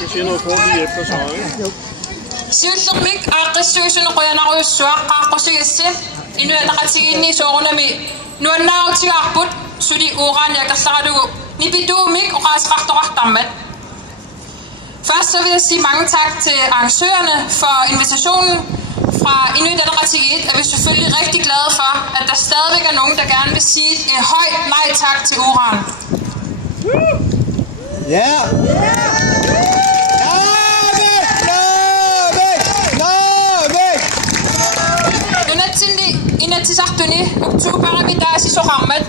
Det siger noget kort lige efter så, ikke? Siutlormik aaqqissuisunu qoyanaruyussuaq qaaqqusiyassi inuataqatiginni soorunami nuannaarutigaarput suli uuraaniakerlaralugu nipituumik oqaasqartoqartarmat. Først så vil jeg sige mange tak til arrangørerne for invitationen fra Inuit Ataqatigiit. Er vi selvfølgelig rigtig glade for, at der stadigvæk er nogen, der gerne vil sige et højt nej tak til uran. Ja! Inatsisartuni oktuuparami taasisoqarmat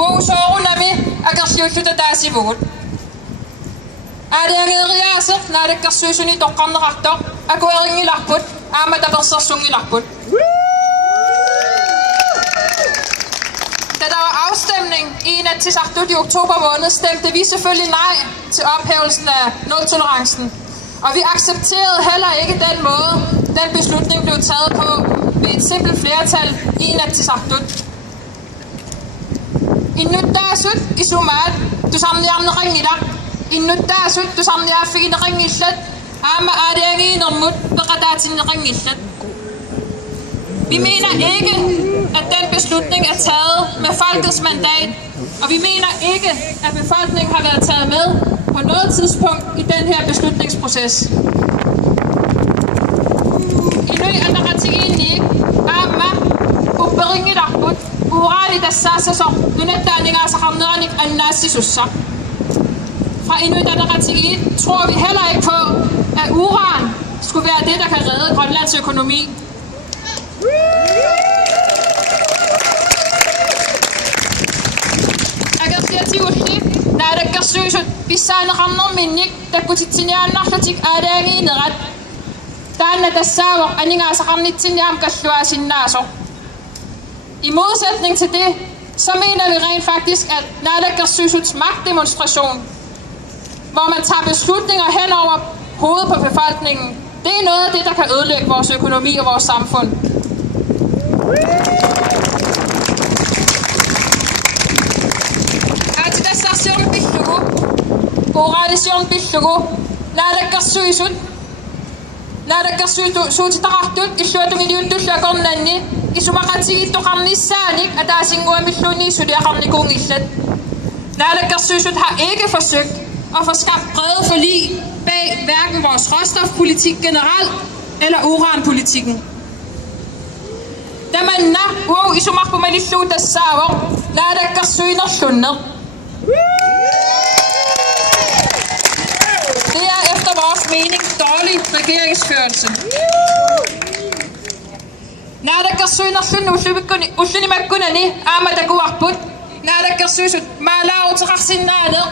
uusoorunnami akersiulluta taasivugut aaliangeeriaaseq naalakkersuusuni toqqarneqartoq akueringilarput aamatapersersungilarput. Da der var afstemning i Inatsisartut i oktober måned, stemte vi selvfølgelig nej til ophævelsen af nul-tolerancen. Og vi accepterede heller ikke den måde, den beslutning blev taget på ved et simpelt flertal i Inatsisartut. Innuttasut isumaat tusamniarneqangila innuttasut tusamniaaffigineqangillat aama aaliangiinermut peqataatinneqangillat. Vi mener ikke, at den beslutning er taget med folkets mandat, og vi mener ikke, at befolkningen har været taget med på noget tidspunkt i den her beslutningsproces. Inuit Ataqatigiit aama upperingilarput uuraani tassaasasor nunattaanigaasaqarneranik annaasisussa. Fra Inuit Ataqatigiit tror vi heller ikke på, at uran skulle være det, der kan redde Grønlands økonomi. Agersiatiulli naalakkersuusut pissaaneqarnerminnik takkutitsiniaannarlutik aalaangiinerat taanna tassaavoq aningaasaqarnitsiniaam kalluaasinnaasor. I modsætning til det, så mener vi rent faktisk, at naalakkersuusuts magtdemonstration, hvor man tager beslutninger hen over hovedet på befolkningen, det er noget af det, der kan ødelægge vores økonomi og vores samfund. Atidasarsion pillugu, uuraanision pillugu, naalakkersuisut, naalakkersuutitaqartut illuatungiliuttullakornanni, isumaqatigiittoqarnissaanik ataasinguamilluunni suliaqarnikuungillat. Naalakkersuisut har ikke forsøgt at få skabt brede forlig bag hverken vores råstofpolitik generelt eller uranpolitikken. Tamanna uau isumarpumalilluutassaaவோq naalakkersuinerlunner. Det er efter vores mening dårlig regeringsførelse. Naalakkersuinerlunnu ullunimakkunani aamatakuarput naalakkersuisut maalaaruteqarsinnaane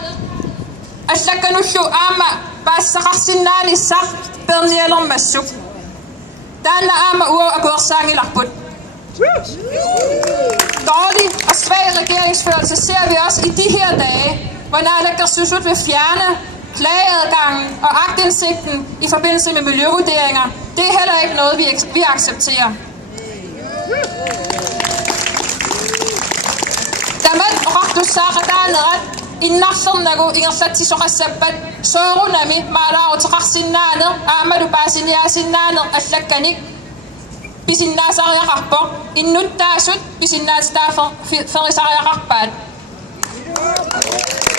allakkanullu aama paassaqarsinnaanissaq pernialermassuk taanna aama uau akuersaangilarput. Dårlig og svag regeringsførelse ser vi også i de her dage, hvor naalakkersuisut vil fjerne klageadgangen og aktindsigten i forbindelse med miljøvurderinger. Det er heller ikke noget, vi accepterer. Tamat oqartussaaqataanerat innarlernagu ingerlatsisoqassappat soorunami maalaaruteqarsinnaane aamalu paasiniaasinnaane allakkanik pisinnaasariaqarpo innuttaasut pisinnaasitaaferisariaqarpaat.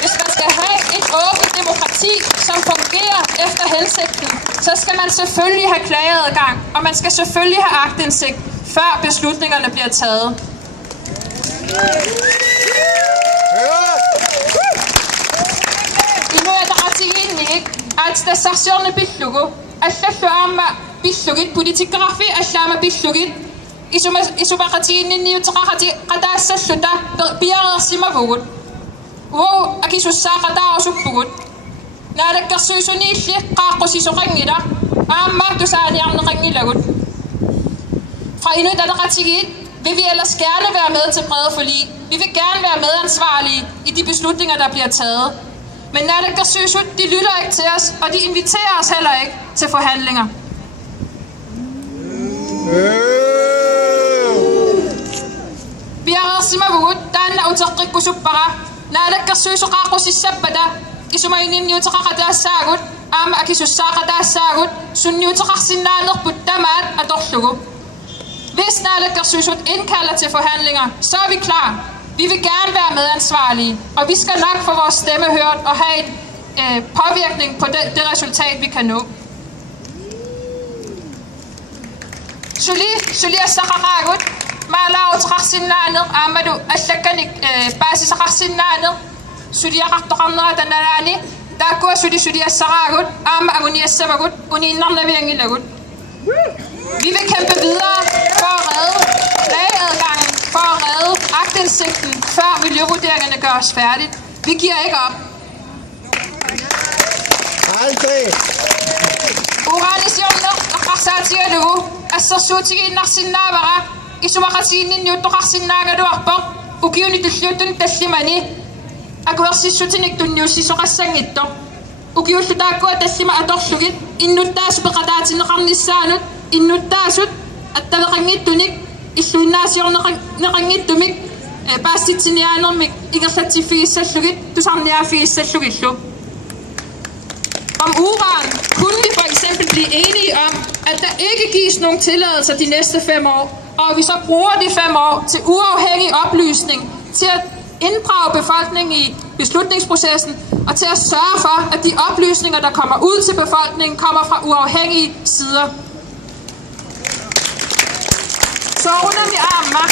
Hvis man skal have et åbent demokrati, som fungerer efter hensigten, så skal man selvfølgelig have klageadgang, og man skal selvfølgelig have aktindsigt, før beslutningerne bliver taget. Inuit Ataqatigiit atidasarsiorni pillugu allalluaama pillugit politikerafi allaama pillugit isumaqatiginninniuteqaqati qataassalluta piareersimavugut uau akisussaaqataarusuppugut naalakkersuisuniilli qaaqqusisuqangila aamma tusaaniarneqangilagut. Fra Inuit Ataqatigiit vil vi ellers gerne være med til brede forlig. Vi vil gerne være medansvarlige i de beslutninger, der bliver taget. Men naalakkersuisut, de lytter ikke til os, og de inviterer os heller ikke til forhandlinger. Piareersimavugut taanna uteqqikkusuppara naalakkersuisuqaaqqusissappada isumainninniuteqaqataassaagut ama akisussaqataasaagut sunniutaqarsinnaanerput tamaat atorlugu. Hvis naalakkersuisut indkalder til forhandlinger, så er vi klar. Vi vil gerne være medansvarlige, og vi skal nok få vores stemme hørt og have en påvirkning på det resultat, vi kan nå. Suli assaqaqaagut maalaautaqarsinnaaner aamadu allakkanik paasisaqarsinnaaner suliaqartoqarneratanalaani taakkua suli assaqaagut aama aguniassamagut uniinnarnaviangilagut. Vi vil kæmpe videre for at redde klageadgangen, for at redde aktindsigten, før miljøvurderingerne gør os færdigt. Vi giver ikke op. Aldrig! Uraanisioner og qasaatigalugu assarsuutigiinnarsinnaavara isumaqatiinninniuttoqarsinnaagaluarpoq ukiunitulluutun tallimani akuersissutinik tunniussisoqassangitto ukiullutaakkua tallima atorlugit innuttaasupeqataatineqarnissaanut innuttaasut attaveqangittunik illuinnaasiorneqangittumik paastitsiniaanermik ingerlatsifiissallugit tusarniaafiissallugillu. Om uran kunne vi for eksempel blive enige om, at der ikke gives nogen tilladelser de næste 5 år, og vi så bruger de 5 år til uafhængig oplysning, til at inddrage befolkningen i beslutningsprocessen, og til at sørge for, at de oplysninger, der kommer ud til befolkningen, kommer fra uafhængige sider. Så under mi amma,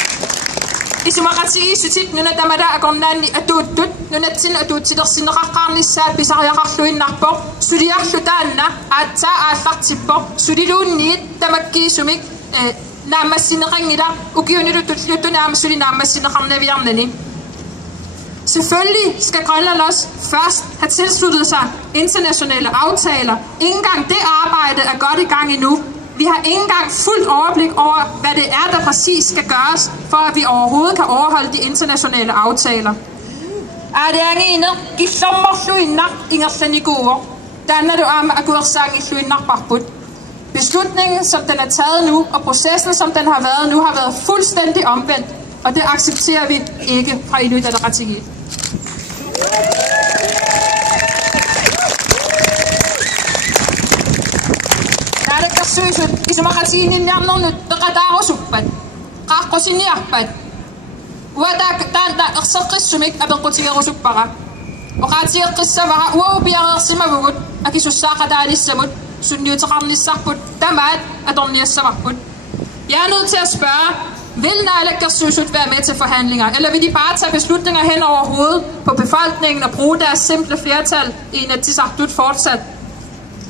isumaqatii sutit nuna tamada aqornaanni atuuttut nunatsin atuutsilersineqaqqaarnissaat pisariaqarluinnarpoq suliarlutaanna aatsaa aallartippoq suliluunniit tamakkiisumik naammassineqangila ukiunilutullutunaama suli naammassineqarnaviarnani. Selvfølgelig skal Grønland også først have tilsluttet sig internationale aftaler. Ikke engang det arbejde er godt i gang endnu. Vi har ikke engang fuldt overblik over, hvad det er, der præcis skal gøres, for at vi overhovedet kan overholde de internationale aftaler. Beslutningen, som den er taget nu, og processen, som den har været nu, har været fuldstændig omvendt, og det accepterer vi ikke fra Inuit Ataqatigiit. Naalakkersuisut isumaqatiinniarnernut peqataarusuppat qaaqqusiniarpat uataaqtaanta erseqqissumik apeqqutigerusuppaqa oqaatigeqqissavara uaupiareersimavugut akisussaaqataanissamut sunniuteqarnissarput tamaat atorniassavarput. Jeg er nødt til at spørge, vil naalakkersuisut være med til forhandlinger, eller vil de bare tage beslutninger hen over hovedet på befolkningen og bruge deres simple flertal i Inatsisartut fortsat?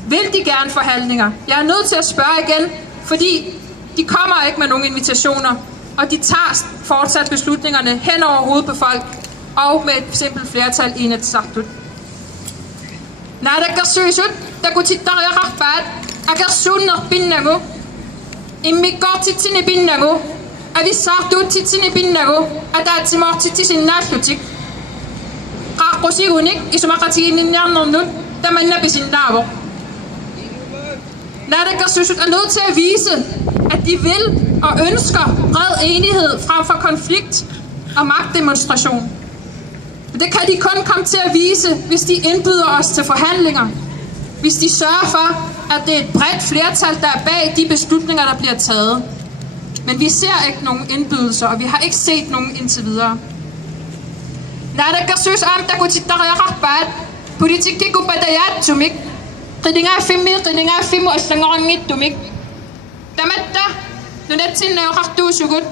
Vil de gerne forhandlinger? Jeg er nødt til at spørge igen, fordi de kommer ikke med nogen invitationer, og de tager fortsat beslutningerne hen over hovedet på folk, og med et simpelt flertal i Inatsisartut. Naalakkersuisut takutittariaqarpaat akersuunnerpinnagu immikkortitsinipinnagu avissartuutsitsinipinnagu ataatsimortitsisinnaallutик qaaqqusigunik isumaqatiginniarnernut tamannapisinnaavoq. Naalakkersuisut er nødt til at vise, at de vil og ønsker bred enighed frem for konflikt og magtdemonstration. Det kan de kun komme til at vise, hvis de indbyder os til forhandlinger. Hvis de sørger for, at det er et bredt flertal, der er bag de beslutninger, der bliver taget. Men vi ser ikke nogen indbydelser, og vi har ikke set nogen indtil videre. Naalakkersuis amtakutittariaqarpaat politikikupatayaatsumik qidingaafimmu allangorangittumik tamatta nunatsinnaoqartuusugut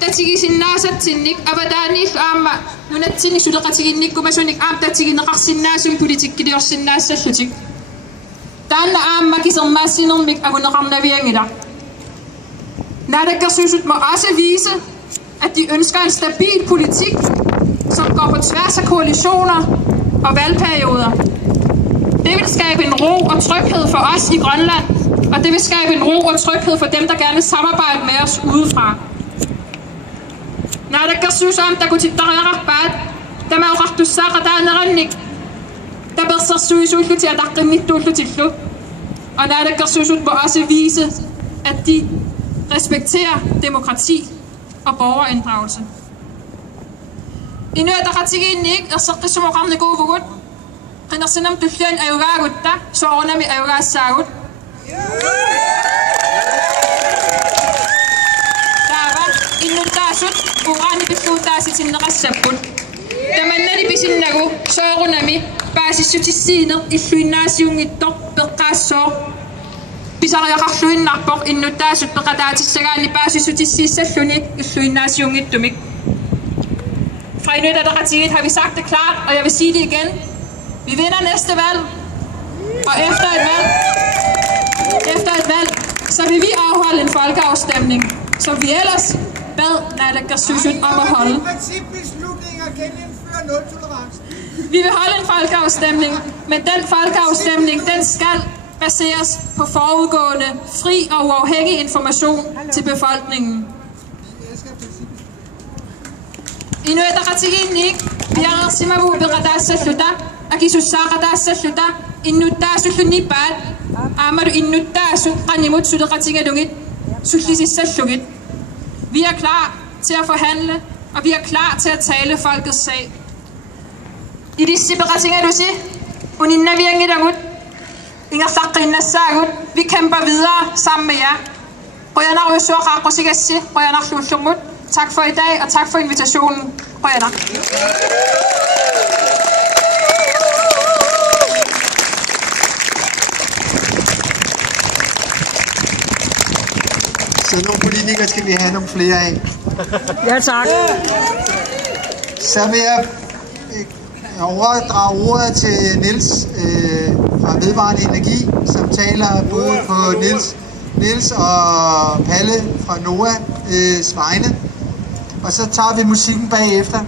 tatigisinnaasatsinnik avataaniillu aamma nunatsinni suleqatiginnikkumasunik tatigineqarsinnaasum politikkiliorsinnaassallutik taanna aamma kisermaassinermik aguneqarnaviangila. Naalakkersuisut må også vise, at de ønsker en stabil politik, som går på tværs af koalitioner og valgperioder. Det vil skabe en ro og tryghed for os i Grønland, og det vil skabe en ro og tryghed for dem, der gerne vil samarbejde med os udefra. Naalakkersuis amtakutittariaqarpaat tamauqartussaaqataanerannik tapersersuisuulluti ataqqinnittullutillu. Og Naalakkersuisut må også vise, at de respekterer demokrati og borgerinddragelse. Inuit Ataqatigiit erseqqissumoqarnikuuvugut qinarsinam tullian ayugaagutta soorunami ayugaassaagut taava innuttaasut uqaani pilluutaasitinneqassapput tamannali pisinnagu soorunami paasissutissiineq illuinnaasiungittoq peqqaassoo pisariaqarluinnarpoq innuttaasut peqataatissagaani paasissutissiissalluni illuinnaasiungittumik. Fra Inuit Ataqatigiit har vi sagt det klart, og jeg vil sige det igen. Vi vinder næste valg, og efter et valg, så vil vi afholde en folkeafstemning, som vi ellers bad naalakkersuisut om at holde. Vi vil holde en folkeafstemning, men den folkeafstemning, den skal baseres på forudgående, fri og uafhængig information til befolkningen. Inuit Ataqatigiit piaqarsimavu peqataassalluta akisussaaqataassalluta innuttaasullunnippaat aamalu innuttaasu qanimut suleqatingalugit sullisissallugit. Vi er klar til at forhandle, og vi er klar til at tale folkets sag. I disse peqatingalusi uninnaviangitangut ingersaqqinnassaagut. Vi kæmper videre sammen med jer. Qoyanaruyussuaqaaqqusigassi qoyanarluullungut. Tak for i dag, og tak for invitationen. Rønner. Så nogle politikere skal vi have nogle flere af. Ja, tak. Så vil jeg overdrage ordet til Niels fra Vedvarende Energi, som taler både på Niels og Palle fra NOAHs vegne. Og så tager vi musikken bagefter.